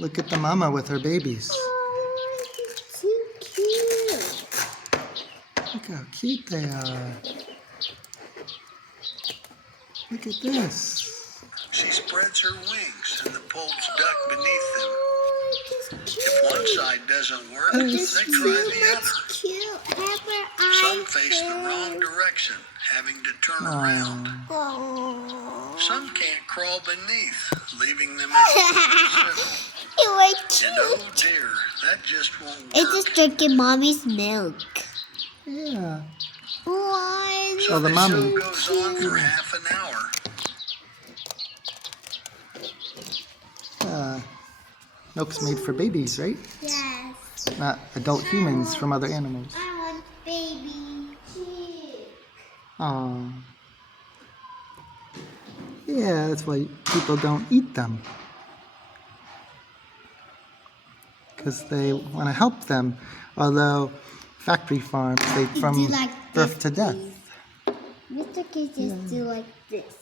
Look at the mama with her babies. Oh, it's too cute. Look how cute they are. Look at this. She spreads her wings and the poults duck beneath them. Oh, it's cute. If one side doesn't work, It's they too try the other. much cute. Have her Some eyes face the wrong closed. direction, having to turn around. Oh. Some can't crawl beneath, leaving them out in the center. You were And oh cute. dear, that just won't work. It's just drinking mommy's milk. Yeah. Why? So the the mommy. show goes on for half an hour. Milk's made for babies, right? Yes. Not adult humans from other animals. I want baby chick. Oh. Yeah, that's why people don't eat them. Because they want to help them. Although factory farms, they from like birth this, to death. Mr. Kids just do like this.